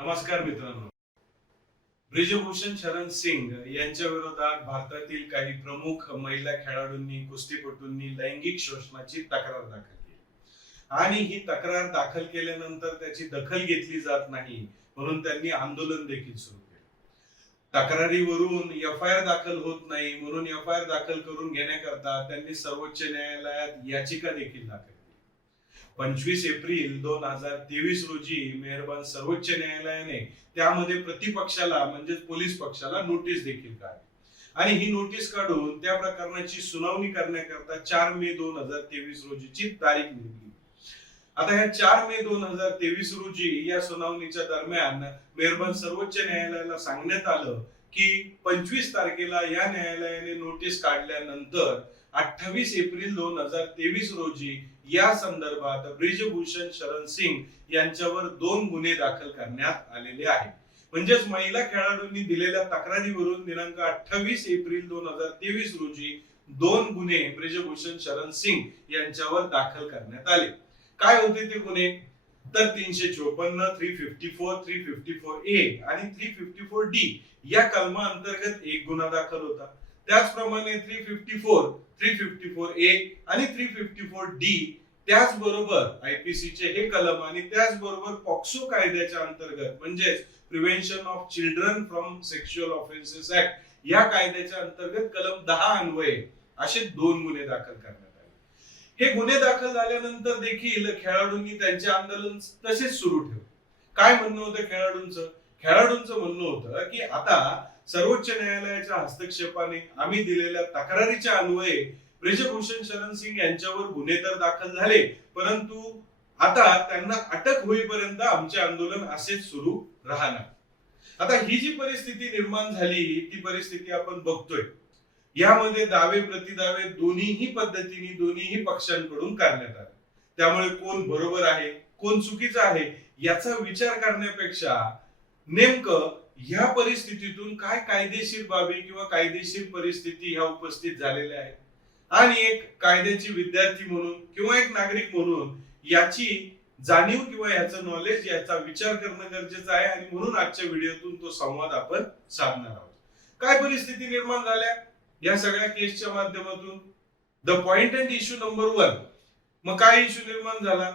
नमस्कार मित्रांनो. ब्रिजभूषण शरण सिंग यांच्या विरोधात भारतातील काही प्रमुख महिला खेळाडूंनी, कुस्तीपटूंनी लैंगिक शोषणाची तक्रार दाखल केली आणि ही तक्रार दाखल केल्यानंतर त्याची दखल घेतली जात नाही म्हणून त्यांनी आंदोलन देखील सुरू केले. तक्रारीवरून एफ-आय-आर दाखल होत नाही म्हणून एफ-आय-आर दाखल करून घेण्याकरता त्यांनी सर्वोच्च न्यायालयात याचिका देखील दाखल केली. 25 एप्रिल 2023 रोजी मेहरबान सर्वोच्च न्यायालयाने त्यामध्ये प्रतिपक्षाला म्हणजे पोलीस पक्षाला नोटीस देखील काढली आणि ही नोटीस काढून त्या प्रकरणाची सुनावणी करण्याकरता 4 मे 2023 रोजीची तारीख निवडली. आता ह्या 4 मे 2023 रोजी या सुनावणीच्या दरम्यान मेहरबान सर्वोच्च न्यायालयाला सांगण्यात आलं की 25 तारखेला या न्यायालयाने नोटीस काढल्यानंतर 28 एप्रिल 2023 रोजी या संदर्भात ब्रिजभूषण शरण सिंग यांच्यावर 2 गुन्हे दाखल करण्यात आलेले आहेत. म्हणजेच महिला खेळाडूंनी दिलेल्या तक्रारीवरून दिनांक 28 एप्रिल 2023 रोजी 2 गुन्हे ब्रिजभूषण शरण सिंग यांच्यावर दाखल करण्यात आले. काय होते ते गुन्हे? तर 354, 354, 354A आणि 354D या कलमा अंतर्गत एक गुन्हा दाखल होता. त्याचप्रमाणे 354, 354A आणि 354D त्याचबरोबर आयपीसीचे हे कलम आणि त्याचबरोबर पॉक्सो कायद्याच्या अंतर्गत म्हणजेच prevention of children from sexual offences act या कायद्याच्या अंतर्गत कलम 10 अन्वये असे 2 गुन्हे दाखल करण्यात आले. हे गुन्हे दाखल झाल्यानंतर देखील खेळाडूंनी त्यांचे आंदोलन तसेच सुरू ठेवले. काय म्हणणं होतं खेळाडूंचं? खेळाडूंचं म्हणणं होतं की आता सर्वोच्च न्यायालयाच्या हस्तक्षेपाने आम्ही दिलेल्या तक्रारीच्या अन्वये ब्रिजभूषण शरण सिंग यांच्यावर गुन्हे तर दाखल झाले, परंतु आता त्यांना अटक होईपर्यंत आमचे आंदोलन असेच सुरू राहणार. आता ही जी परिस्थिती निर्माण झाली ती परिस्थिती आपण बघतोय. यामध्ये दावे प्रतिदावे दोन्हीही पद्धतीने दोन्हीही पक्षांकडून करण्यात आले. त्यामुळे कोण बरोबर आहे कोण चुकीचं आहे याचा विचार करण्यापेक्षा नेमकं ह्या परिस्थितीतून काय कायदेशीर बाबी किंवा कायदेशीर परिस्थिती ह्या उपस्थित झालेल्या आहेत आणि एक कायद्याची विद्यार्थी म्हणून किंवा एक नागरिक म्हणून याची जाणीव किंवा याचं नॉलेज याचा विचार करणं गरजेचं आहे आणि म्हणून आजच्या व्हिडिओतून तो संवाद आपण साधणार आहोत. काय परिस्थिती निर्माण झाल्या या सगळ्या केसच्या माध्यमातून? The point and issue number 1. मग काय इश्यू निर्माण झाला?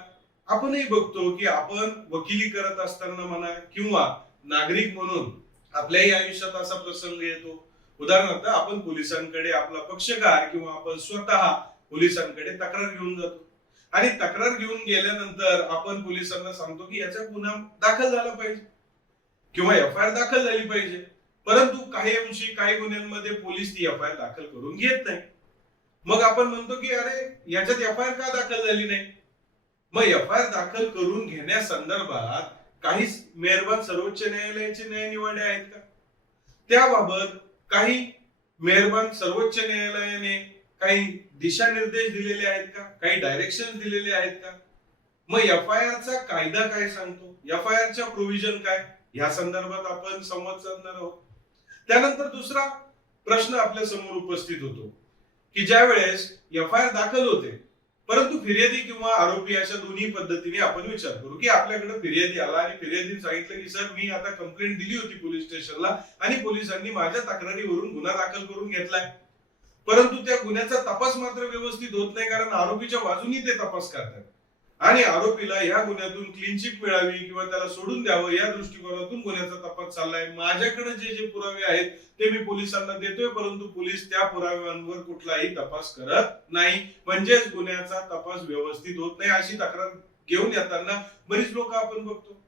आपणही बघतो की आपण वकिली करत असताना म्हणा किंवा नागरिक म्हणून आपल्याही आयुष्यात असा प्रसंग येतो. उदाहरणार्थ आपण पोलिसांकडे आपला पक्षकार किंवा आपण स्वतः पोलिसांकडे तक्रार घेऊन जातो आणि तक्रार घेऊन गेल्यानंतर आपण पोलिसांना सांगतो की याचा गुन्हा दाखल झाला पाहिजे किंवा एफ-आय-आर दाखल झाली पाहिजे, परंतु काही अंशी काही गुन्ह्यांमध्ये पोलीस ती एफ-आय-आर दाखल करून घेत नाही. मग आपण म्हणतो की अरे याच्यात एफ-आय-आर का दाखल झाली नाही? मग एफ-आय-आर दाखल करून घेण्यासंदर्भात काही मेहरबान सर्वोच्च न्यायालयाचे न्यायनिवाडे आहेत का? त्याबाबत काही मेहरबान सर्वोच्च न्यायालयाने काही दिशानिर्देश दिलेले आहेत का? काही डायरेक्शन दिलेले आहेत का? मग एफ-आय-आरचा कायदा काय सांगतो? एफ-आय-आरच्या प्रोव्हिजन काय? या संदर्भात आपण संवाद साधणार आहोत. त्यानंतर दुसरा प्रश्न आपल्या समोर उपस्थित होतो की ज्या वेळेस एफ-आय-आर दाखल होते परंतु फिर्यादी किंवा आरोपी अशा दोन्ही पद्धतीने आपण विचार करू की आपल्याकडे फिर्यादी आला आणि फिर्यादीने सांगितलं की सर मी आता कंप्लेंट दिली होती पोलीस स्टेशनला आणि पोलिसांनी माझ्या तक्रारीवरून गुन्हा दाखल करून घेतलाय, परंतु त्या गुन्ह्याचा तपास मात्र व्यवस्थित होत नाही कारण आरोपीच्या बाजूनी ते तपास करतात आणि आरोपीला या गुन्ह्यातून क्लीन चिट मिळावी किंवा त्याला सोडून द्यावं या दृष्टिकोनातून गुन्ह्याचा तपास चाललाय. माझ्याकडे जे पुरावे आहेत ते मी पोलिसांना देतोय, परंतु पोलीस त्या पुराव्यांवर कुठलाही तपास करत नाही, म्हणजेच गुन्ह्याचा तपास व्यवस्थित होत नाही. अशी तक्रार घेऊन येताना बरीच लोक आपण बघतो,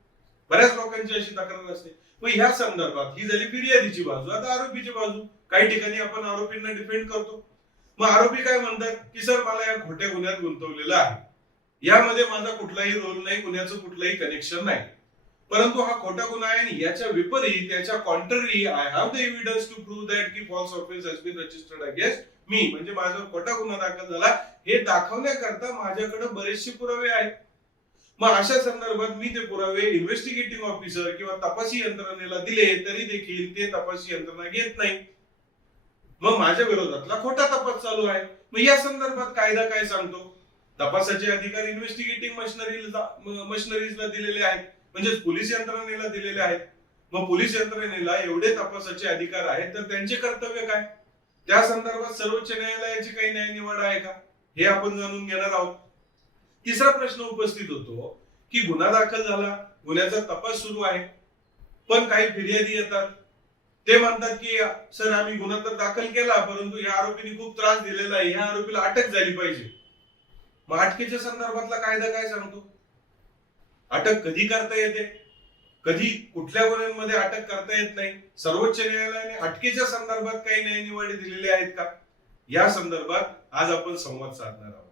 बऱ्याच लोकांची अशी तक्रार असते. मग ह्या संदर्भात ही झाली फिर्यादीची बाजू. आता आरोपीची बाजू. काही ठिकाणी आपण आरोपींना डिफेंड करतो. मग आरोपी काय म्हणतात की सर मला या खोट्या गुन्ह्यात गुंतवलेलं आहे, यामध्ये माझा कुठलाही रोल नाही, गुन्ह्याचं कुठलंही कनेक्शन नाही, परंतु हा खोटा गुन्हा आहे आणि याच्या विपरीत याच्या contrary I have the evidence to prove that की false offence has been registered against me, म्हणजे माझ्यावर खोटा गुन्हा दाखल झाला हे दाखवण्याकरता माझ्याकडे बरेचसे पुरावे आहेत. मग अशा संदर्भात मी ते पुरावे इन्व्हेस्टिगेटिंग ऑफिसर किंवा तपासी यंत्रणेला दिले तरी देखील ते तपासी यंत्रणा घेत नाही. मग माझ्या विरोधातला खोटा तपास चालू आहे. मग या संदर्भात कायदा काय सांगतो? तपासाचे अधिकार इन्व्हेस्टिगेटिंग मशिनरीजला दिलेले आहेत. म्हणजे पोलीस यंत्रणेला दिलेले आहेत. मग पोलीस यंत्रणेला एवढे तपासाचे अधिकार आहेत तर त्यांचे कर्तव्य काय, त्या संदर्भात सर्वोच्च न्यायालयाची काही न्यायनिवाडा आहे का, हे आपण जाणून घेणार आहोत. तिसरा प्रश्न उपस्थित होतो की गुन्हा दाखल झाला, गुन्ह्याचा तपास सुरू आहे, पण काही फिर्यादी येतात, ते म्हणतात की सर आम्ही गुन्हा तर दाखल केला परंतु या आरोपीने खूप त्रास दिलेला आहे, ह्या आरोपीला अटक झाली पाहिजे. मग अटकेच्या संदर्भातला कायदा काय सांगतो, अटक कधी करता येते, कधी कुठल्या गुन्ह्यांमध्ये अटक करता येत नाही, सर्वोच्च न्यायालयाने अटकेच्या संदर्भात काही न्यायनिवाडे दिलेले आहेत का, या संदर्भात आज आपण संवाद साधणार आहोत.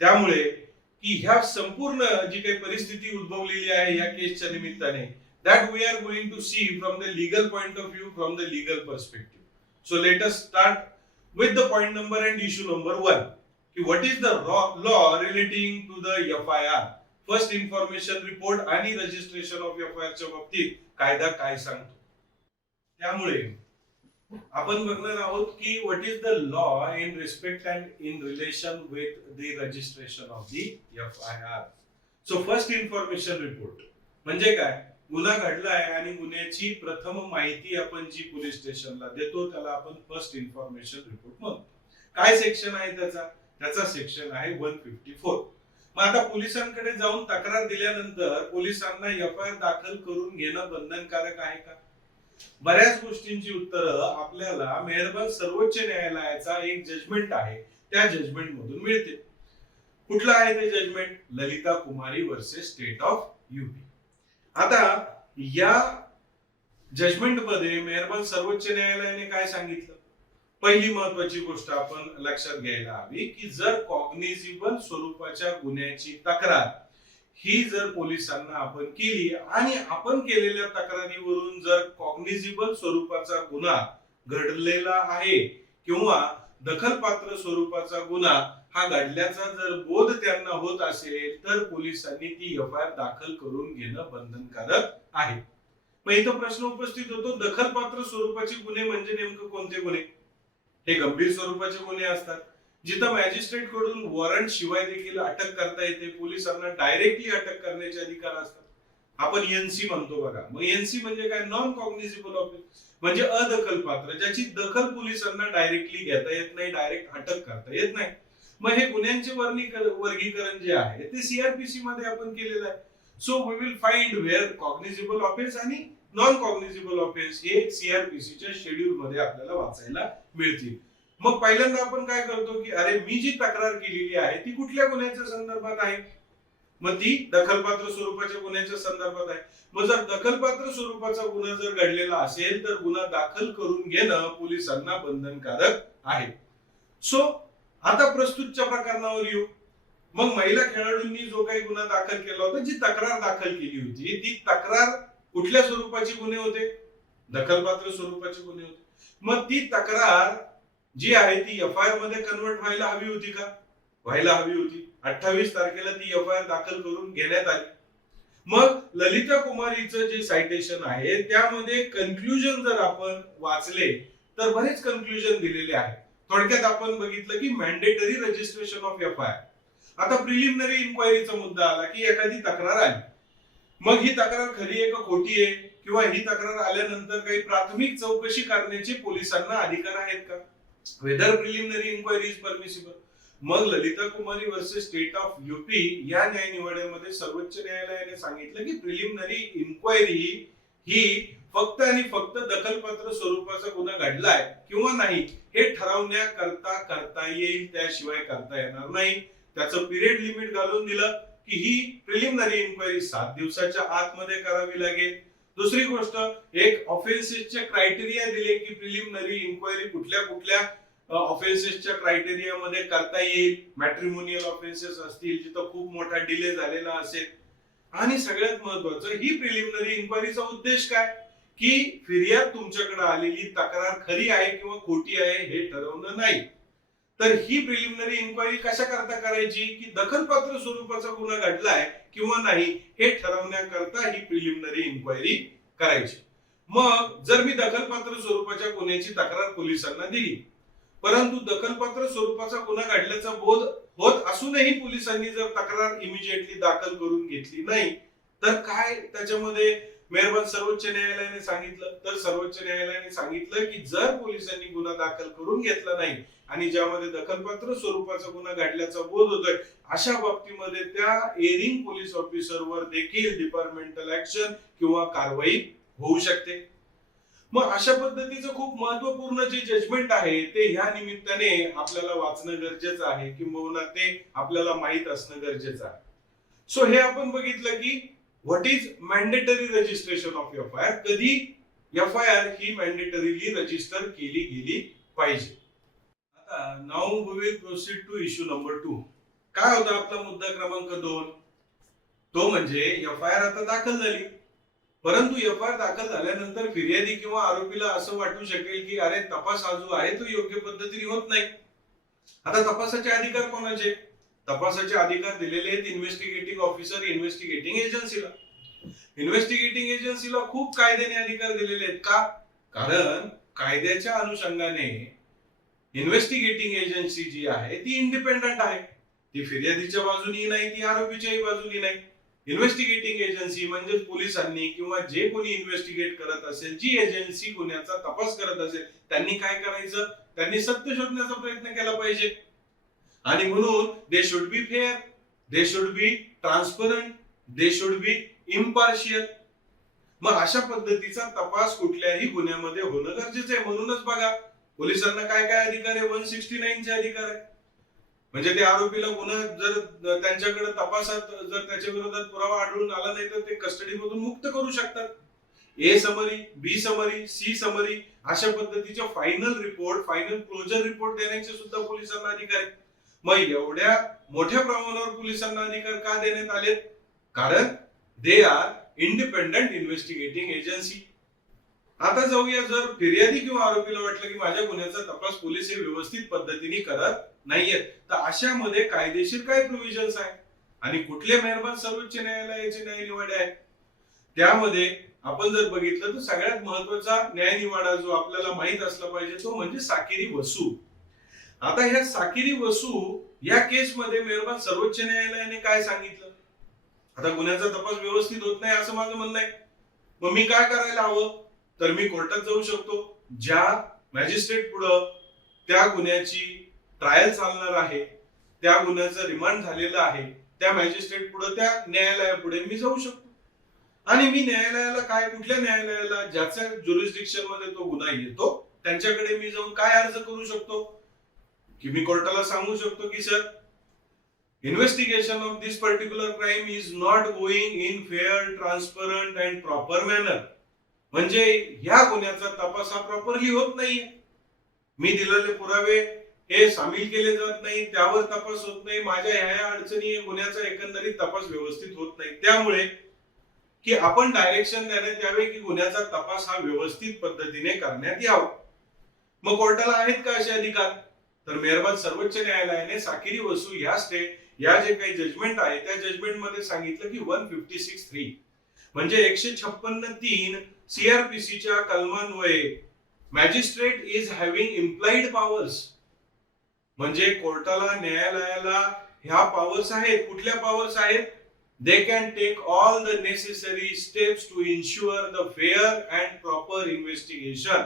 त्यामुळे की ह्या संपूर्ण जी काही परिस्थिती उद्भवलेली आहे या केसच्या निमित्ताने, that we are going to see from the legal point of view, from the legal perspective. So let us start with the point number and issue number 1. What is the law relating to the FIR, first information report आणि registration of FIR च्या बाबतीत कायदा काय सांगतो. त्यामुळे आपण बघणार आहोत की what is the law in respect and in relation with the registration of the FIR. So first information report म्हणजे काय, गुन्हा घडलाय आणि गुन्ह्याची प्रथम माहिती आपण जी पोलीस स्टेशनला देतो त्याला आपण फर्स्ट इन्फॉर्मेशन रिपोर्ट म्हणतो. काय सेक्शन आहे त्याचा सेक्शन आहे 154. मग आता पोलिसांकडे जाऊन तक्रार दिल्यानंतर पोलिसांना FIR दाखल करून घेणं बंधनकारक आहे का, बऱ्याच गोष्टींची उत्तरं आपल्याला मेहरबान सर्वोच्च न्यायालयाचा एक जजमेंट आहे त्या जजमेंट मधून मिळते. कुठलं आहे ते judgement, Lalita Kumari versus State of UP. आता या जजमेंट मध्ये मेहरबान सर्वोच्च न्यायालयाने काय सांगितलं, पहिली महत्वाची गोष्ट आपण लक्षात घ्यायला हवी की जर कॉग्निझिबल स्वरूपाच्या गुन्ह्याची तक्रार ही जर पोलिसांना आपण केली आणि आपण केलेल्या तक्रारीवरून जर कॉग्निझिबल स्वरूपाचा गुन्हा घडलेला आहे किंवा दखलपात्र स्वरूपाचा गुन्हा हा घडल्याचा जर बोध त्यांना होत असेल तर पोलिसांनी ती FIR दाखल करून घेणं बंधनकारक आहे. मग इथं प्रश्न उपस्थित होतो, दखलपात्र स्वरूपाचे गुन्हे म्हणजे नेमकं कोणते गुन्हे. हे गंभीर स्वरूपाचे गुन्हे असतात जिथं मॅजिस्ट्रेट कडून वॉरंट शिवाय देखील अटक करता येते, पोलिसांना डायरेक्टली अटक करण्याचे अधिकार असतात. आपण NC म्हणतो बघा. मग NC म्हणजे काय, नॉन कॉग्निझिबल ऑफेन्स, म्हणजे अदखलपात्र, ज्याची दखल पोलिसांना डायरेक्टली घेता येत नाही, डायरेक्ट अटक करता येत नाही. मग हे गुन्ह्यांचे वर्गीकरण जे आहे ते CRPC मध्ये आपण केलेलं आहे. So we will find where cognizable offence आणि नॉन कॉग्निझिबल ऑफेन्स हे CRPC च्या शेड्यूल मध्ये आपल्याला वाचायला मिळतील. मग पहिल्यांदा आपण काय करतो की अरे मी जी तक्रार केलेली आहे ती कुठल्या गुन्ह्याच्या संदर्भात आहे, मग ती दखलपात्र स्वरूपाच्या गुन्ह्याच्या संदर्भात आहे. मग जर दखलपात्र स्वरूपाचा गुन्हा जर घडलेला असेल तर गुन्हा दाखल करून घेणं पोलिसांना बंधनकारक आहे. सो आता प्रस्तुतच्या प्रकरणावर येऊ. मग महिला खेळाडूंनी जो काही गुन्हा दाखल केला होता, जी तक्रार दाखल केली होती, ती तक्रार कुठल्या स्वरूपाची गुन्हे होते, दखलपात्र स्वरूपाचे गुन्हे होते. मग ती तक्रार जी आहे ती FIR मध्ये कन्वर्ट व्हायला हवी होती का, व्हायला हवी होती. 28 तारखेला ती FIR दाखल करून घेण्यात आली. मग ललिता कुमारीचं जे सायटेशन आहे त्यामध्ये कन्क्लुजन जर आपण वाचले तर बरेच कन्क्लुजन दिलेले आहे. थोडक्यात आपण बघितलं की मॅन्डेटरी रजिस्ट्रेशन ऑफ FIR. आता प्रिलिमिनरी इन्क्वायरीचा मुद्दा आला की एखादी तक्रार आली, मग ही तक्रार खरी आहे का खोटी आहे, किंवा ही तक्रार आल्यानंतर काही प्राथमिक चौकशी करण्याचे पोलिसांना अधिकार आहेत का, whether preliminary inquiry is permissible. मग Lalita Kumari versus State of UP या न्यायनिवाड्यामध्ये सर्वोच्च न्यायालयाने सांगितलं की प्रिलिमिनरी इन्क्वायरी ही फक्त आणि फक्त दखलपात्र स्वरूपाचा गुन्हा घडलाय किंवा नाही हे ठरवण्याकरता करता येईल, त्याशिवाय करता येणार नाही. त्याचं पिरियड लिमिट घालून दिलं की ही प्रिलिमिनरी इन्क्वायरी 7 दिवसाच्या आतमध्ये करावी लागेल. दुसरी गोष्ट, एक ऑफेन्सेसचे क्रायटेरिया दिले की प्रिलिमिनरी इन्क्वायरी कुठल्या कुठल्या ऑफेन्सेसच्या क्रायटेरियामध्ये करता येईल. मॅट्रिमोनियल ऑफेन्सेस असतील जिथं खूप मोठा डिले झालेला असेल. आणि सगळ्यात महत्वाचं, ही प्रिलिमिनरी इन्क्वायरीचा उद्देश काय की फिर्याद तुमच्याकडे आलेली तक्रार खरी आहे किंवा खोटी आहे हे ठरवणं नाही. तर ही प्रिलिमिनरी इन्क्वायरी कशा करता करायची की दखलपात्र स्वरूपाचा गुन्हा घडलाय किंवा नाही हे ठरवण्याकरता ही प्रिलिमिनरी इन्क्वायरी करायची. मग जर मी दखलपात्र स्वरूपाच्या गुन्ह्याची तक्रार पोलिसांना दिली, परंतु दखलपात्र स्वरूपाचा गुन्हा घडल्याचा बोध होत असूनही पोलिसांनी जर तक्रार इमिजिएटली दाखल करून घेतली नाही तर काय त्याच्यामध्ये मेहरबान सर्वोच्च न्यायालयाने सांगितलं? तर सर्वोच्च न्यायालयाने सांगितलं की जर पोलिसांनी गुन्हा दाखल करून घेतला नाही आणि ज्यामध्ये दखलपात्र स्वरूपाचा गुन्हा घडल्याचा बोध होतोय अशा बाबतीमध्ये त्या एरिंग पोलीस ऑफिसरवर देखील डिपार्टमेंटल ऍक्शन किंवा कारवाई होऊ शकते. मग अशा पद्धतीचं खूप महत्वपूर्ण जे जजमेंट आहे ते ह्या निमित्ताने आपल्याला वाचणं गरजेचं आहे किंवा ते आपल्याला माहित असणं गरजेचं आहे. सो हे आपण बघितलं की what is mandatory registration of FIR. कधी एफआयआर ही मॅन्डेटरीली रजिस्टर केली गेली पाहिजे. आता now we will proceed to issue number 2. काय होता आपला मुद्दा क्रमांक 2? तो म्हणजे एफआयआर आता दाखल झाली, परंतु एफआयआर दाखल झाल्यानंतर फिर्यादी किंवा आरोपीला असं वाटू शकेल की अरे तपास हा जो आहे तो योग्य पद्धतीने होत नाही. आता तपासाचे अधिकार कोणाचे? तपासाचे अधिकार दिलेले आहेत इन्व्हेस्टिगेटिंग ऑफिसर, इन्व्हेस्टिगेटिंग एजन्सीला. इन्व्हेस्टिगेटिंग एजन्सीला खूप कायद्याने अधिकार दिलेले आहेत. का? कारण कायद्याच्या अनुषंगाने इन्व्हेस्टिगेटिंग एजन्सी जी आहे ती इंडिपेंडंट आहे. ती फिर्यादीच्या बाजूनी नाही, ती आरोपीच्याही बाजूनी नाही. इन्व्हेस्टिगेटिंग एजन्सी म्हणजे पोलिसांनी किंवा जे कोणी इन्व्हेस्टिगेट करत असेल, जी एजन्सी गुन्ह्याचा तपास करत असेल, त्यांनी काय करायचं? त्यांनी सत्य शोधण्याचा प्रयत्न केला पाहिजे. आणि म्हणून they should be fair, they should be transparent, they should be impartial. मग अशा पद्धतीचा तपास कुठल्याही गुन्ह्यामध्ये होणं गरजेचं आहे. म्हणूनच बघा पोलिसांना काय काय अधिकार आहे? 169 चे अधिकार आहे. म्हणजे ते आरोपीला गुन्हा जर त्यांच्याकडे तपासात जर त्याच्या विरोधात पुरावा आढळून आला नाही तर ते कस्टडीमधून मुक्त करू शकतात. A summary, B summary, C summary अशा पद्धतीचे final report, final closure report देण्याचे सुद्धा पोलिसांना अधिकार आहेत. मग एवढ्या मोठ्या प्रमाणावर पोलिसांना अधिकार का देण्यात आले? कारण they are independent investigating agency. आता जाऊया, जर फिर्यादी किंवा आरोपीला वाटलं की माझ्या गुन्ह्याचा तपास पोलीस हे व्यवस्थित पद्धतीने करत नाहीयेत, तर अशामध्ये कायदेशीर काय प्रोव्हिजन्स आहे आणि कुठले मेहरबान सर्वोच्च न्यायालयाचे न्यायनिवाडे आहेत? त्यामध्ये आपण जर बघितलं तर सगळ्यात महत्वाचा न्यायनिवाडा जो आपल्याला माहित असला पाहिजे तो म्हणजे साकिरी वसू. आता ह्या साकिरी वसू या केसमध्ये मेहरबान सर्वोच्च न्यायालयाने काय सांगितलं? आता गुन्ह्याचा तपास व्यवस्थित होत नाही असं माझं म्हणणं आहे. मग मी काय करायला हवं? तर मी कोर्टात जाऊ शकतो. ज्या मॅजिस्ट्रेट पुढं त्या गुन्ह्याची ट्रायल चालणार आहे, त्या गुन्ह्याचं रिमांड झालेलं आहे, त्या मॅजिस्ट्रेट पुढे, त्या न्यायालयापुढे मी जाऊ शकतो. आणि मी न्यायालयाला काय, कुठल्या न्यायालयाला ज्याच्या ज्युरिस्डिक्शन मध्ये तो गुन्हा येतो त्यांच्याकडे मी जाऊन काय अर्ज करू शकतो? की मी कोर्टाला सांगू शकतो की sir, investigation of this particular crime is not going in fair, transparent and proper manner. म्हणजे ह्या गुन्ह्याचा तपास हा प्रॉपरली होत नाहीये. मी दिलेले पुरावे हे सामील केले जात नाही, त्यावर तपास होत नाही, माझ्या ह्या अडचणी गुन्ह्याचा एकंदरीत तपास व्यवस्थित होत नाही. त्यामुळे की आपण डायरेक्शन देण्यात यावे की गुन्ह्याचा तपास हा व्यवस्थित पद्धतीने करण्यात यावा. मग कोर्टाला आहेत का असे अधिकार? तर मेहरबान सर्वोच्च न्यायालयाने साकिरी वसू या जे काही जजमेंट आहे त्या जजमेंट मध्ये सांगितलं की 156(3) म्हणजे 156(3) सीआरपीसीच्या कलमान्वये magistrate is having implied powers. म्हणजे कोर्टाला, न्यायालयाला ह्या पॉवर्स आहेत. कुठल्या पॉवर्स आहेत? They can take all the necessary steps to ensure the fair and proper investigation.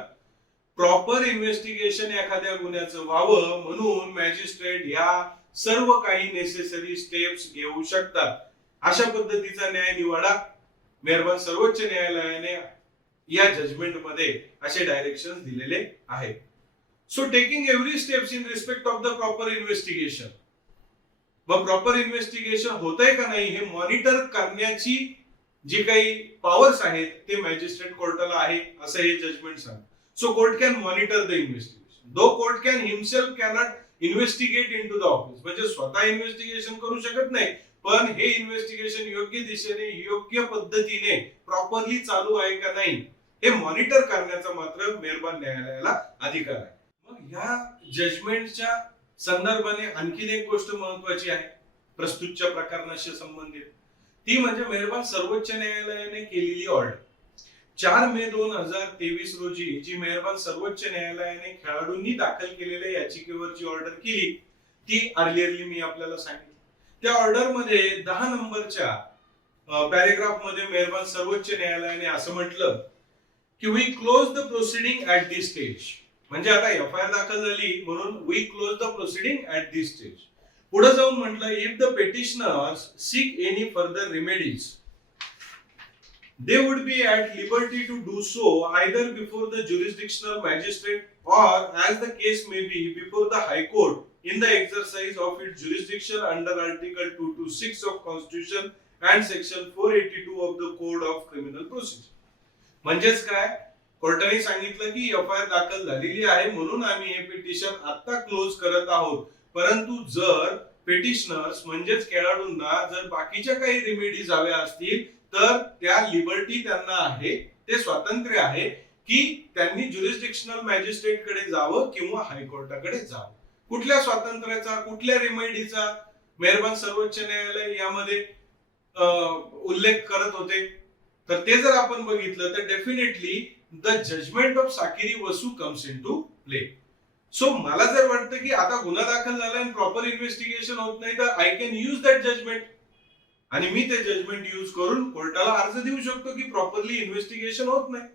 Proper investigation एखाद्या गुन्ह्याचं व्हावं म्हणून मॅजिस्ट्रेट ह्या सर्व काही नेसेसरी स्टेप्स घेऊ शकतात. अशा पद्धतीचा न्यायनिवाडा मेहरबान सर्वोच्च न्यायालयाने या जजमेंट मध्ये असे डायरेक्शन्स दिलेले आहेत. So taking every steps in respect of the proper investigation. मग प्रॉपर इन्व्हेस्टिगेशन होतंय का नाही हे मॉनिटर करण्याची जी काही पॉवर्स आहेत ते मॅजिस्ट्रेट कोर्टाला आहे असं हे जजमेंट सांगतं. So court can monitor the investigation. Though court can himself cannot investigate into the office. म्हणजे स्वतः इन्व्हेस्टिगेशन करू शकत नाही, पण हे इन्व्हेस्टिगेशन योग्य दिशेने, योग्य पद्धतीने, प्रॉपरली चालू आहे का नाही हे मॉनिटर करण्याचा मात्र मेहरबान न्यायालयाला अधिकार आहे. मग ह्या जजमेंटच्या संदर्भाने आणखीन एक गोष्ट महत्वाची आहे प्रस्तुतच्या प्रकरणाशी संबंधित, ती म्हणजे मेहरबान सर्वोच्च न्यायालयाने केलेली ऑर्डर. 4 मे 2023 रोजी जी मेहरबान सर्वोच्च न्यायालयाने खेळाडूंनी दाखल केलेल्या याचिकेवरची ऑर्डर केली ती अर्लियरली मी आपल्याला सांगितली. त्या ऑर्डर मध्ये 10 नंबरच्या पॅरेग्राफ मध्ये मेहरबान सर्वोच्च न्यायालयाने असं म्हटलं की we close the proceeding at this stage. म्हणजे आता एफआयआर दाखल झाली म्हणून we close the proceeding at this stage. पुढे जाऊन म्हटलं if the petitioners seek any further remedies they would be at liberty to do so either before the jurisdictional magistrate or as the case may be before the high court in the exercise of its jurisdiction under article 226 of constitution and section 482 of the code of criminal procedure. म्हणजेच काय, कोर्टाने सांगितलं की FIR दाखल झालेली आहे म्हणून आम्ही हे पिटिशन आता क्लोज करत आहोत, परंतु जर पेटिशनर्स म्हणजेच खेळाडूंना जर बाकीच्या काही रेमेडीज हव्या असतील तर त्या लिबर्टी त्यांना आहे, ते स्वातंत्र्य आहे की त्यांनी ज्युरिस्डिक्शनल मॅजिस्ट्रेट कडे जावं किंवा हायकोर्टाकडे जावं. कुठल्या स्वातंत्र्याचा, कुठल्या रेमेडीचा मेहरबान सर्वोच्च न्यायालय यामध्ये उल्लेख करत होते? तर ते जर आपण बघितलं तर definitely the judgement of Sakiri Vasu comes into play. So मला जर वाटतं की आता गुन्हा दाखल झाला आणि प्रॉपर इन्व्हेस्टिगेशन होत नाही तर I can use that judgement आणि मी ते जजमेंट यूज करून कोर्टाला अर्ज देऊ शकतो की प्रॉपरली इन्व्हेस्टिगेशन होत नाही.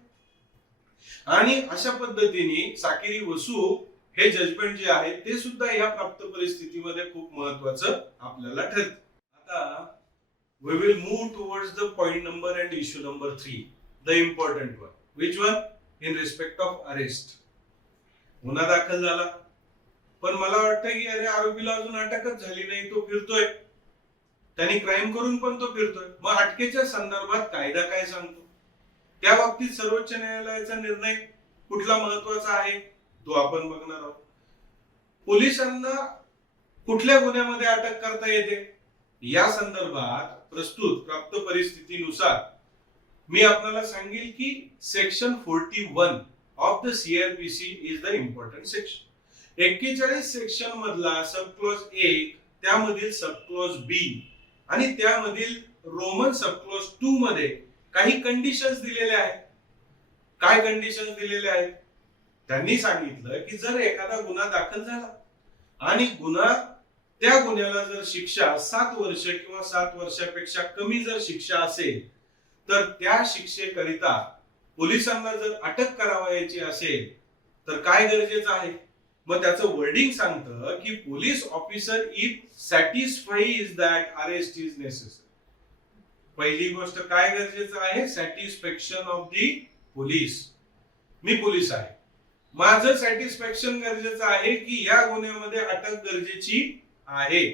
आणि अशा पद्धतीने साकिरी वसू हे जजमेंट जे आहे ते सुद्धा ह्या प्राप्त परिस्थितीमध्ये खूप महत्वाचं आपल्याला ठरतं. आता we will move towards the point number and issue number 3, the important one. Which one? In respect of arrest. गुन्हा दाखल झाला पण मला वाटतं की अरे आरोपीला अजून अटकच झाली नाही, तो फिरतोय, त्यांनी क्राईम करून पण तो फिरतोय. मग अटकेच्या संदर्भात कायदा काय सांगतो? त्या बाबतीत सर्वोच्च न्यायालयाचा निर्णय कुठला महत्वाचा आहे तो आपण बघणार आहोत. पोलिसांना कुठल्या गुन्ह्यामध्ये अटक करता येते या संदर्भात प्रस्तुत प्राप्त परिस्थितीनुसार मी आपल्याला सांगेल की section 41 of the CrPC is the important section. 41 section मधला सब क्लॉज 1 त्यामधील सब क्लॉज बी आणि त्यामधील रोमन सब क्लॉज 2 मध्ये काही कंडिशन्स दिलेल्या आहेत. काय कंडिशन्स दिलेल्या आहेत? त्यांनी सांगितलं की जर एखादा गुन्हा दाखल झाला आणि त्या गुन्ह्याला जर शिक्षा 7 वर्ष किंवा 7 वर्षापेक्षा कमी जर शिक्षा असेल तर त्या शिक्षेकरिता पोलिसांना जर अटक करावयाची असेल तर काय गरजेचं आहे? मग त्याचं वर्डिंग सांगतं की police officer if satisfies that arrest is necessary. पहिली गोष्ट काय गरजेचं आहे? Satisfaction of the police. Me police आहे, माझं सॅटिस्फॅक्शन गरजेचं आहे की या गुन्ह्यामध्ये अटक गरजेची आहे.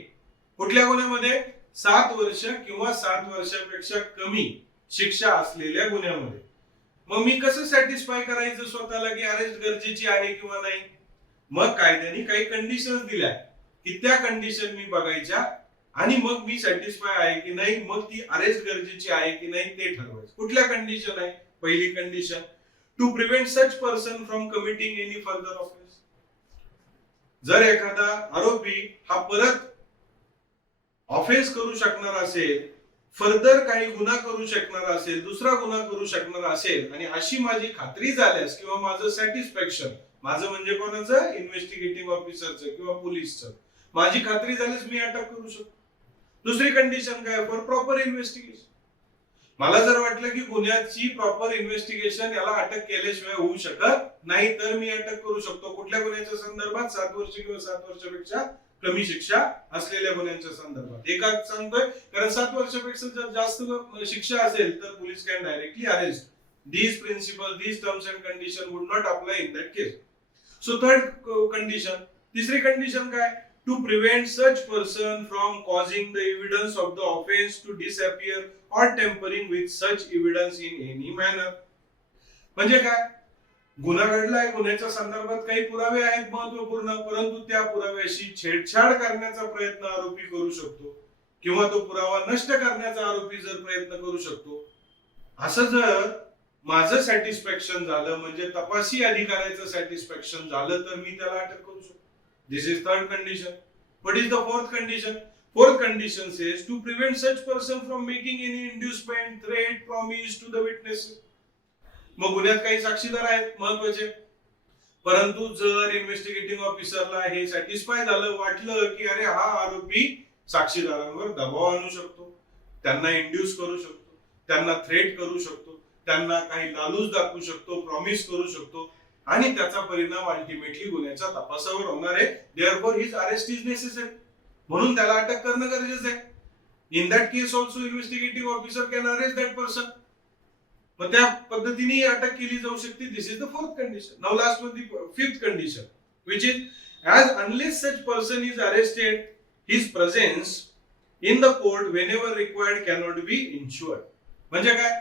कुठल्या गुन्ह्यामध्ये? 7 वर्ष किंवा 7 वर्षापेक्षा कमी शिक्षा असलेल्या गुन्ह्यामध्ये. मग मी कसं सॅटिस्फाय करायचं स्वतःला की अरेस्ट गरजेची आहे किंवा नाही? मग कायद्याने काही कंडिशन्स दिल्या की त्या कंडिशन मी बघायच्या आणि मग मी सॅटिस्फाय आहे की नाही, मग ती अरेस्ट गरजेची आहे की नाही ते ठरवायचं. कुठल्या कंडिशन आहे? पहिली condition, to prevent such person from committing any further offence. जर एखादा आरोपी हा परत ऑफेन्स करू शकणार असेल, फर्दर काही गुन्हा करू शकणार असेल, दुसरा गुन्हा करू शकणार असेल आणि अशी माझी खात्री झाल्यास किंवा माझं सॅटिस्फॅक्शन, माझं म्हणजे कोणाचं? इन्व्हेस्टिगेटिव्ह ऑफिसरचं किंवा पोलीसचं, माझी खात्री झाल्यास मी अटक करू शकतो. दुसरी कंडिशन काय? For proper investigation. मला जर वाटलं की गुन्ह्याची प्रॉपर इन्व्हेस्टिगेशन याला अटक केल्याशिवाय होऊ शकत नाही तर मी अटक करू शकतो. कुठल्या गुन्ह्याच्या संदर्भात? 7 वर्ष किंवा 7 वर्षापेक्षा कमी शिक्षा असलेल्या गुन्ह्यांच्या संदर्भात. एका सांगतोय कारण 7 वर्षापेक्षा जर जास्त शिक्षा असेल तर police can directly arrest. These principles, these terms and conditions would not apply in that case. So third condition, तिसरी कंडिशन काय? To prevent such person from causing the evidence of the offense to disappear or tampering with such evidence in any manner. म्हणजे काय? गुन्हा घडलाय, गुन्ह्याच्या संदर्भात काही पुरावे आहेत महत्वपूर्ण, परंतु त्या पुराव्याशी छेडछाड करण्याचा प्रयत्न आरोपी करू शकतो किंवा तो पुरावा नष्ट करण्याचा आरोपी जर प्रयत्न करू शकतो. असं जर माझं सॅटिस्फॅक्शन झालं म्हणजे तपासी अधिकाऱ्याचं सॅटिस्फॅक्शन झालं तर मी त्याला अटक करू शकतो. This is third condition. What is the fourth condition? Fourth condition says to prevent such person from making any inducement, threat, promise to the witnesses. मग गुन्ह्यात काही साक्षीदार आहेत महत्वाचे, परंतु जर इन्व्हेस्टिगेटिव्ह ऑफिसरला हे सॅटिस्फाय झालं, वाटलं की अरे हा आरोपी साक्षीदारांवर दबाव आणू शकतो त्यांना इंड्यूस करू शकतो, त्यांना थ्रेट करू शकतो, त्यांना काही लालूच दाखवू शकतो, प्रॉमिस करू शकतो आणि त्याचा परिणाम अल्टिमेटली गुन्ह्याच्या तपासावर होणार आहे. Therefore his arrest is necessary. म्हणून त्याला अटक करणं गरजेचं आहे. In that case also investigative officer can arrest that person. मग त्या पद्धतीने अटक केली जाऊ शकते. This is the fourth condition. Now last one the fifth condition, which is as unless such person is arrested, his presence in the court whenever required cannot be ensured. म्हणजे काय?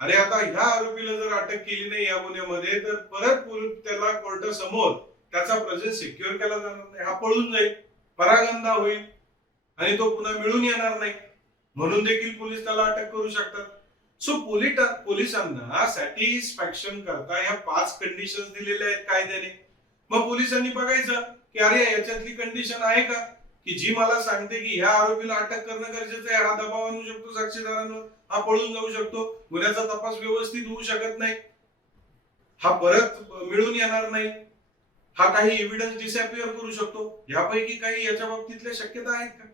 अरे आता ह्या आरोपीला जर अटक केली नाही या गुन्ह्यामध्ये तर परत त्याला कोर्टासमोर त्याचा प्रेझेन्स सिक्युअर केला जाणार नाही. हा पळून जाईल, परागंदा होईल आणि तो पुन्हा मिळून येणार नाही. म्हणून देखील पोलीस त्याला अटक करू शकतात. सो पोलिसांना सॅटिस्फॅक्शन करता ह्या 5 कंडिशन्स दिलेल्या आहेत कायद्याने. मग पोलिसांनी बघायचं की अरे याच्यातली कंडिशन आहे का की जी मला सांगते की ह्या आरोपीला अटक करणं गरजेचं आहे. हा दबाव आणू शकतो साक्षीदारांवर, हा पळून जाऊ शकतो, गुन्ह्याचा तपास व्यवस्थित होऊ शकत नाही, हा परत मिळून येणार नाही, हा काही एव्हिडन्स डिसअपिअर करू शकतो. यापैकी काही याच्या बाबतीतल्या शक्यता आहेत का?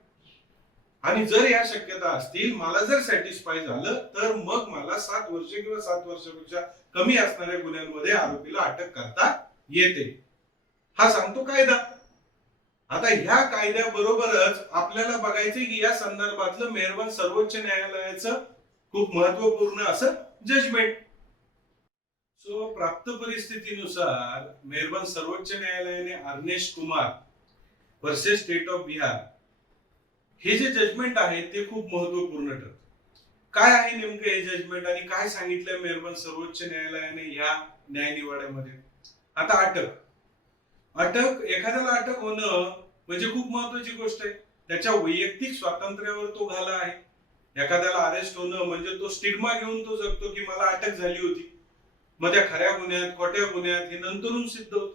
आणि जर या शक्यता असतील, मला जर सॅटिस्फाय झालं तर मग मला 7 वर्ष किंवा 7 वर्षापेक्षा कमी असणाऱ्या गुन्ह्यांमध्ये आरोपीला अटक करता येते. हा सांगतो कायदा. आता ह्या कायद्याबरोबरच आपल्याला बघायचंय की या संदर्भातलं मेहरबान सर्वोच्च न्यायालयाचं खूप महत्वपूर्ण असं जजमेंट. सो प्राप्त परिस्थितीनुसार मेहरबान सर्वोच्च न्यायालयाने Arnesh Kumar versus State of Bihar हे जे जजमेंट आहे ते खूप महत्वपूर्ण ठरतं. काय आहे नेमकं हे जजमेंट आणि काय सांगितलंय मेहरबान सर्वोच्च न्यायालयाने ह्या न्यायनिवाड्यामध्ये? आता अटक एखाद्याला अटक होणं म्हणजे खूप महत्वाची गोष्ट आहे. त्याच्या वैयक्तिक स्वातंत्र्यावर तो घाला आहे. एखाद्याला अरेस्ट होणं म्हणजे तो स्टिग्मा घेऊन तो जगतो की मला अटक झाली होती. मग त्या खऱ्या गुन्ह्यात, खोट्या गुन्ह्यात हे नंतरून सिद्ध होतं.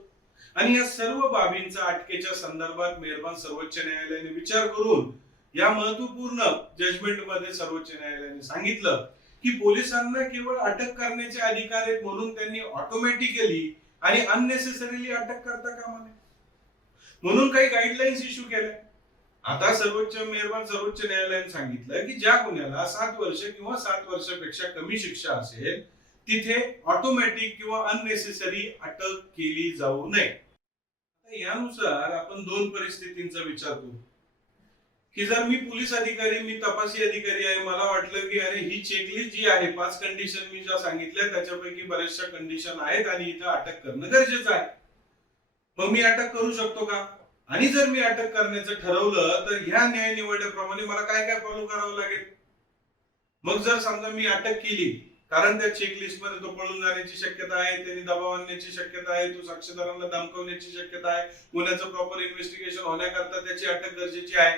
आणि या सर्व बाबींचा अटकेच्या संदर्भात मेहरबान सर्वोच्च न्यायालयाने विचार करून या महत्वपूर्ण जजमेंट मध्ये सर्वोच्च न्यायालयाने सांगितलं की पोलिसांना केवळ अटक करण्याचे अधिकार आहेत म्हणून त्यांनी ऑटोमॅटिकली आणि अननेसेसरीली अटक करता कामा नये. म्हणून काही गाईडलाईन्स इश्यू केल्या. आता मेहरबान सर्वोच्च न्यायालयाने सांगितलं की ज्या गुन्ह्याला 7 वर्ष किंवा 7 वर्षापेक्षा कमी शिक्षा असेल तिथे ऑटोमॅटिक किंवा अननेसेसरी अटक केली जाऊ नये. यानुसार आपण 2 परिस्थितींचा विचार करू की जर मी पोलीस अधिकारी, मी तपासी अधिकारी आहे, मला वाटलं की अरे ही चेकलिस्ट जी आहे 5 कंडिशन मी ज्या सांगितल्या त्याच्यापैकी बऱ्याचशा कंडिशन आहेत आणि इथं अटक करणं गरजेचं आहे. मग मी अटक करू शकतो का? आणि जर मी अटक करण्याचं ठरवलं तर ह्या न्याय निवडण्याप्रमाणे मला काय काय फॉलो करावं लागेल? मग जर समजा मी अटक केली कारण त्या चेकलिस्ट मध्ये तो पळून जाण्याची शक्यता आहे, त्यांनी दबाव आणण्याची शक्यता आहे, तो साक्षीदारांना धमकवण्याची शक्यता आहे, गुन्ह्याचं प्रॉपर इन्व्हेस्टिगेशन होण्याकरता त्याची अटक गरजेची आहे.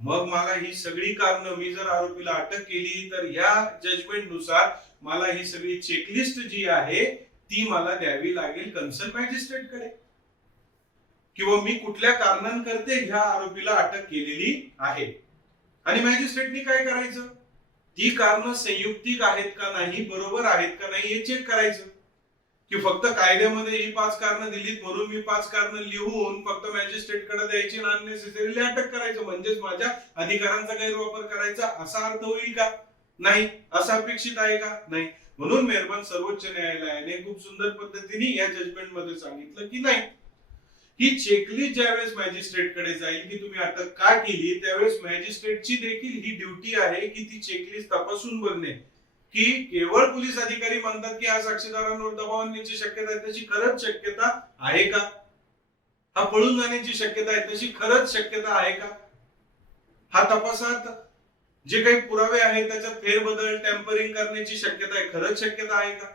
मग मला ही सगळी कारणं, मी जर आरोपीला अटक केली तर या जजमेंट नुसार मला ही सगळी चेकलिस्ट जी आहे ती मला द्यावी लागेल कन्सर्न मॅजिस्ट्रेट कडे, किंवा मी कुठल्या कारणांकरते ह्या आरोपीला अटक केलेली आहे. आणि मॅजिस्ट्रेटनी काय करायचं? ती कारणं संयुक्तिक आहेत का नाही, बरोबर आहेत का नाही हे चेक करायचं. की फक्त कायद्यामध्ये ही 5 कारणं दिलीत म्हणून मी 5 कारणं लिहून फक्त मॅजिस्ट्रेट कडे द्यायची आणि अननेसेसरीली अटक करायचं म्हणजेच माझ्या अधिकारांचा गैरवापर करायचा असा अर्थ होईल का? नाही. असं अपेक्षित आहे का? नाही. म्हणून मेहरबान सर्वोच्च न्यायालयाने खूप सुंदर पद्धतीने या जजमेंट मध्ये सांगितलं की नाही, ही चेकलिस्ट ज्यावेळेस मॅजिस्ट्रेट कडे जाईल की तुम्ही अटक का केली, त्यावेळेस मॅजिस्ट्रेटची देखील ही ड्युटी आहे की ती चेकलिस्ट तपासून बघणे की केवळ पोलीस अधिकारी म्हणतात की हा साक्षीदारांवर दबाव आणण्याची शक्यता आहे, त्याची खरंच शक्यता आहे का? हा पळून जाण्याची शक्यता आहे, त्याची खरंच शक्यता आहे का? हा तपासात जे काही पुरावे आहेत त्याच्यात फेरबदल, टेम्परिंग करण्याची शक्यता आहे, खरंच शक्यता आहे का?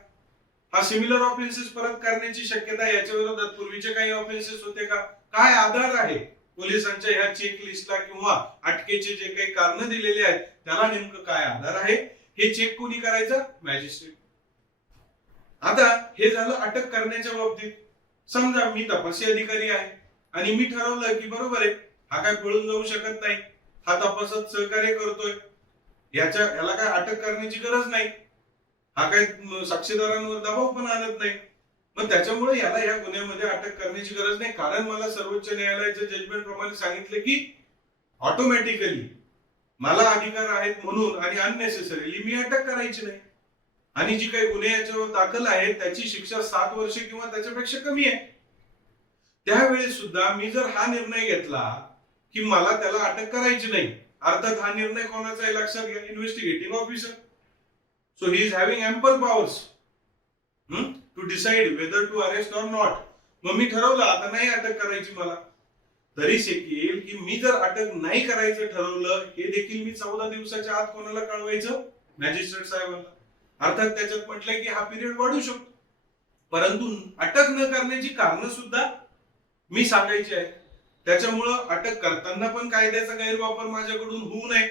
हा सिमिलर ऑफेन्सेस परत करण्याची शक्यता आहे, याच्या विरोधात पूर्वीचे काही ऑफेन्सेस होते का? काय आधार आहे पोलिसांच्या ह्या चेकलिस्टला किंवा अटकेचे जे काही कारण दिलेले आहेत त्याला नेमकं काय आधार आहे हे चेक कोणी करायचं? मॅजिस्ट्रेट. आता हे झालं अटक करण्याच्या बाबतीत. समजा मी तपासी अधिकारी आहे आणि मी ठरवलं की बरोबर आहे हा काय पळून जाऊ शकत नाही, हा तपासात सहकार्य करतोय, याला काय अटक करण्याची गरज नाही, हा काय साक्षीदारांवर दबाव पण आणत नाही, मग त्याच्यामुळे याला या गुन्ह्यामध्ये अटक करण्याची गरज नाही, कारण मला सर्वोच्च न्यायालयाच्या जजमेंट प्रमाणे सांगितलं की ऑटोमॅटिकली मला अधिकार आहेत म्हणून आणि अननेसेसरीली मी अटक करायची नाही. आणि जी काही गुन्हे याच्यावर दाखल आहेत त्याची शिक्षा 7 वर्ष किंवा त्याच्यापेक्षा कमी आहे. त्यावेळेस सुद्धा मी जर हा निर्णय घेतला की मला त्याला अटक करायची नाही, अर्थात हा निर्णय कोणाचा आहे लक्षात घ्या, investigating officer. So he is having ample powers to decide whether to arrest or not. मग मी ठरवलं आता नाही अटक करायची मला, तरी शकेल की मी जर अटक नाही करायचं ठरवलं हे देखील मी 14 दिवसाच्या आत कोणाला कळवायचं, मॅजिस्ट्रेट साहेबांना. अर्थात त्याच्यात म्हटलंय की हा पिरियड वाढू शकतो, परंतु अटक न करण्याची कारण सुद्धा मी सांगायची आहे. त्याच्यामुळं अटक करताना पण कायद्याचा गैरवापर माझ्याकडून होऊ नये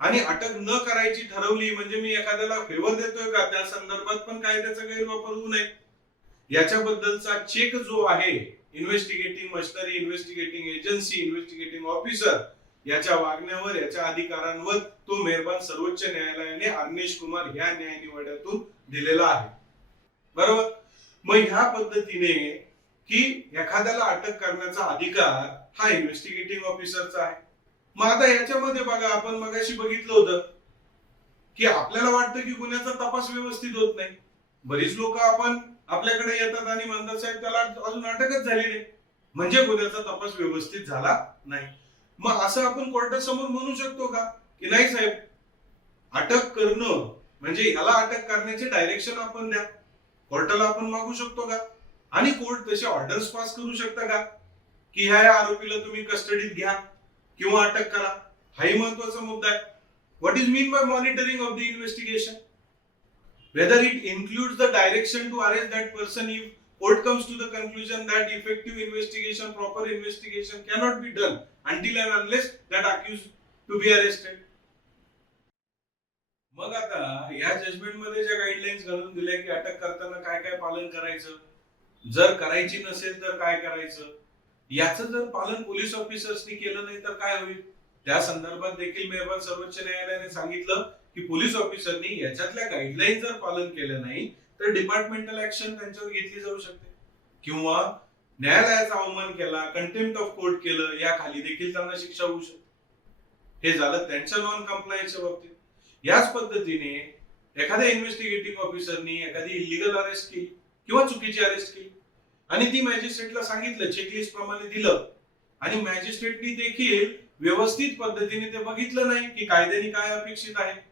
आणि अटक न करायची ठरवली म्हणजे मी एखाद्याला फेवर देतोय का त्या संदर्भात पण कायद्याचा गैरवापर होऊ नये याच्याबद्दलचा चेक जो आहे investigating machinery, investigating agency, investigating officer याच्या वागण्यावर, याच्या अधिकारांवर तो मेहरबान सर्वोच्च न्यायालयाने अर्नेश कुमार ह्या न्यायनिवाड्यातून दिलेला आहे. बरोबर. मग ह्या पद्धतीने की एखाद्याला अटक करण्याचा अधिकार हा इन्व्हेस्टिगेटिंग ऑफिसरचा आहे. मग आता याच्यामध्ये बघा, आपण मगाशी बघितलं होतं की आपल्याला वाटतं की गुन्ह्याचा तपास व्यवस्थित होत नाही. बरीच लोक आपण आपल्याकडे येतात आणि म्हणतात साहेब त्याला अजून अटकच झाली नाही, म्हणजे गुन्ह्याचा तपास व्यवस्थित झाला नाही. मग असं आपण कोर्टासमोर म्हणू शकतो का की नाही साहेब अटक करणं म्हणजे याला अटक करण्याचे डायरेक्शन आपण द्या, कोर्टाला आपण मागू शकतो का? आणि कोर्ट तसे ऑर्डर्स पास करू शकता का की ह्या आरोपीला तुम्ही कस्टडीत घ्या किंवा अटक करा? हाही महत्वाचा मुद्दा आहे. What is mean by monitoring of the investigation, whether it includes the direction to arrest that person if court comes to the conclusion that effective investigation, proper investigation cannot be done until and unless that accused to be arrested. मग आता या judgement मध्ये ज्या guidelines घालून दिल्या की अटक करताना काय काय पालन करायचं, जर करायची नसेल तर काय करायचं, याचं जर पालन पोलीस ऑफिसर्सनी केलं नाही तर काय होईल, त्या संदर्भात देखील मेहरबान सर्वोच्च न्यायालयाने सांगितलं की पोलीस ऑफिसरनी याच्यातल्या गाईडलाईन जर पालन केलं नाही तर डिपार्टमेंटल ऍक्शन त्यांच्यावर घेतली जाऊ शकते किंवा न्यायालयाचा अवमान केला, कंटेम्प्ट ऑफ कोर्ट केलं, या खाली देखील त्यांना शिक्षा होऊ शकते. हे झालं त्यांच्या नॉन कम्प्लायन्सच्या बाबतीत. याच पद्धतीने एखाद्या इन्व्हेस्टिगेटिंग ऑफिसरनी एखादी इलिगल अरेस्ट केली किंवा चुकीची अरेस्ट केली आणि ती मॅजिस्ट्रेटला सांगितलं, चेकलिस्ट प्रमाणे दिलं आणि मॅजिस्ट्रेटनी देखील व्यवस्थित पद्धतीने ते बघितलं नाही की कायद्याने काय अपेक्षित आहे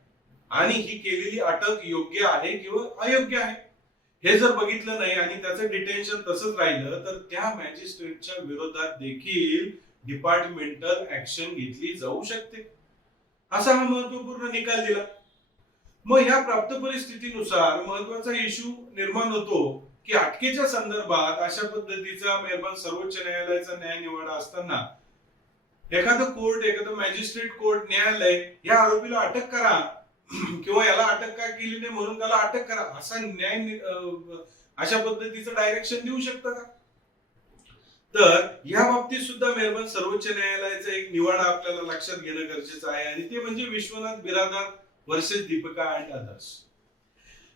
आणि ही केलेली अटक योग्य आहे किंवा अयोग्य आहे, हे जर बघितलं नाही आणि त्याचं डिटेन्शन तसंच राहिलं तर त्या मॅजिस्ट्रेटच्या विरोधात देखील डिपार्टमेंटल ऍक्शन घेतली जाऊ शकते. असा हा महत्वपूर्ण निकाल दिला. मग ह्या प्राप्त परिस्थितीनुसार महत्वाचा इश्यू निर्माण होतो की अटकेच्या संदर्भात अशा पद्धतीचा मेहरबान सर्वोच्च न्यायालयाचा न्याय निवाडा असताना एखादं कोर्ट, एखादं मॅजिस्ट्रेट कोर्ट, न्यायालय या आरोपीला अटक करा किंवा याला अटक का केली नाही म्हणून त्याला अटक करा असा न्याय अशा पद्धतीचं डायरेक्शन देऊ शकतं का? तर या बाबतीत सुद्धा मेहरबान सर्वोच्च न्यायालयाचा एक निवाडा आपल्याला लक्षात घेणं गरजेचं आहे आणि ते म्हणजे Vishwanath Biradar versus Deepika and others.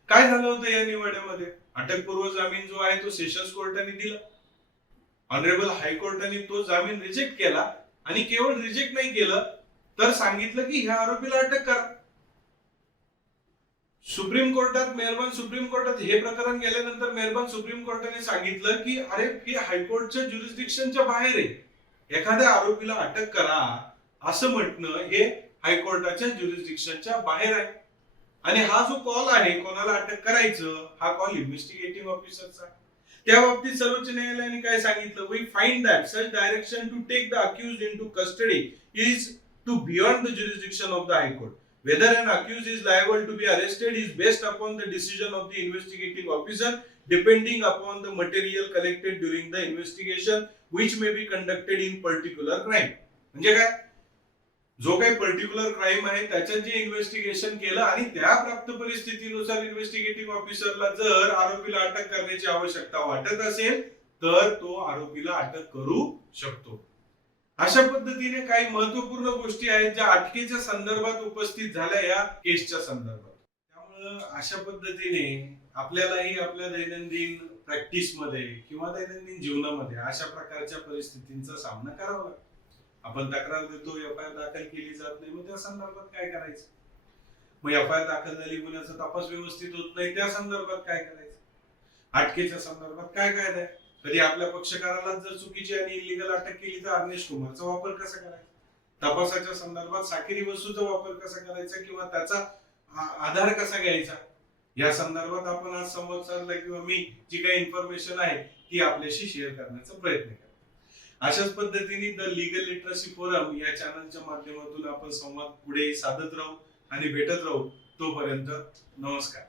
काय झालं होतं या निवाड्यामध्ये? अटकपूर्व जामीन जो आहे तो सेशन्स कोर्टाने दिला, ऑनरेबल हायकोर्टाने तो जामीन रिजेक्ट केला आणि केवळ रिजेक्ट नाही केलं तर सांगितलं की ह्या आरोपीला अटक करा. सुप्रीम कोर्टात, मेहरबान सुप्रीम कोर्टात हे प्रकरण गेल्यानंतर मेहरबान सुप्रीम कोर्टाने सांगितलं की अरे हे हायकोर्टच्या ज्युरिस्डिक्शनच्या बाहेर आहे, एखाद्या आरोपीला अटक करा असं म्हटणं हे हायकोर्टाच्या ज्युरिस्डिक्शनच्या बाहेर आहे आणि हा जो कॉल आहे कोणाला अटक करायचं हा कॉल इन्व्हेस्टिगेटिंग ऑफिसरचा. त्या बाबतीत सर्वोच्च न्यायालयाने काय सांगितलं, we find that such direction to take the accused into custody is too beyond the jurisdiction of the high court. Whether an accused is liable to be arrested is based upon the decision of the investigating officer depending upon the material collected during the investigation which may be conducted in particular crime. म्हणजे काय, जो काही particular crime आहे त्याच्यात जे investigation केलं आणि त्या प्राप्त परिस्थितीनुसार इन्व्हेस्टिगेटिंग ऑफिसरला जर आरोपीला अटक करण्याची आवश्यकता वाटत असेल तर तो आरोपीला अटक करू शकतो. अशा पद्धतीने काही महत्वपूर्ण गोष्टी आहेत ज्या अटकेच्या संदर्भात उपस्थित झाल्या या केसच्या संदर्भात. त्यामुळे अशा पद्धतीने आपल्यालाही आपल्या दैनंदिन प्रॅक्टिस मध्ये किंवा दैनंदिन जीवनामध्ये अशा प्रकारच्या परिस्थितींचा सामना करावा लागतो. आपण तक्रार देतो, एफआयआर दाखल केली जात नाही, मग त्या संदर्भात काय करायचं? मग एफआयआर दाखल झाली, गुन्ह्याचा तपास व्यवस्थित होत नाही, त्या संदर्भात काय करायचं? अटकेच्या संदर्भात काय कायदा आहे? कधी आपल्या पक्षकारालाच जर चुकीची आणि इलिगल अटक केली तर अग्नेश कुमारचा वापर कसा करायचा? तपासाच्या संदर्भात साखरी वस्तूचा वापर कसा करायचा किंवा त्याचा आधार कसा घ्यायचा, या संदर्भात आपण आज संवाद साधला किंवा मी जी काही इन्फॉर्मेशन आहे ती आपल्याशी शेअर करण्याचा प्रयत्न केला. अशाच पद्धतीने द लीगल लिटरसी फोरम या चॅनलच्या माध्यमातून आपण संवाद पुढे साधत राहू आणि भेटत राहू. तोपर्यंत नमस्कार.